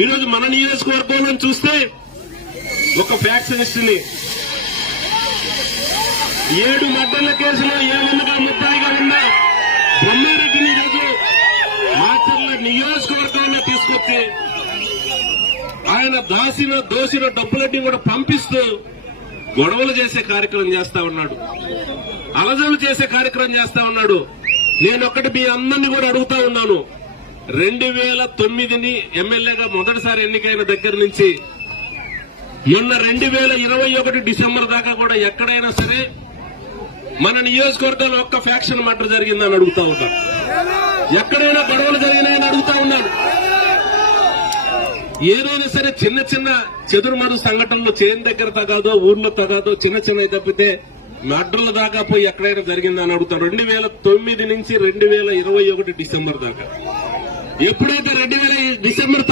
ఈరోజు మన నియోజకవర్గంలో చూస్తే ఒక ఫ్యాక్షనిస్ట్ ని 7 మర్డర్ల కేసులో 7 ముద్దాయిగా ఉన్న బొమ్మారెడ్డిని ఈరోజు మాచర్ల నియోజకవర్గంలో తీసుకొచ్చి ఆయన దోసిన డబ్బులన్నీ కూడా పంపిస్తూ గొడవలు చేసే కార్యక్రమం చేస్తా ఉన్నాడు, అలజడులు చేసే కార్యక్రమం చేస్తా ఉన్నాడు. నేను ఒకటి మీ అందరినీ కూడా అడుగుతా ఉన్నాను, 2009 ఎమ్మెల్యేగా మొదటిసారి ఎన్నికైన దగ్గర నుంచి మొన్న 2021 డిసెంబర్ దాకా కూడా ఎక్కడైనా సరే మన నియోజకవర్గంలో ఒక్క ఫ్యాక్షన్ మర్డర్ జరిగిందని అడుగుతా ఉన్నాను. ఎక్కడైనా గొడవలు జరిగినాయని అడుగుతా ఉన్నాను. ఏదైనా సరే చిన్న చిన్న చెదురుమరు సంఘటనలు చేను దగ్గర తగాదో ఊర్లో తగాదో చిన్న చిన్న తప్పితే మర్డర్ల దాకా పోయి ఎక్కడైనా జరిగిందని అడుగుతాను. 2009 నుంచి 2021 డిసెంబర్ దాకా ఎప్పుడైతే 2020 డిసెంబర్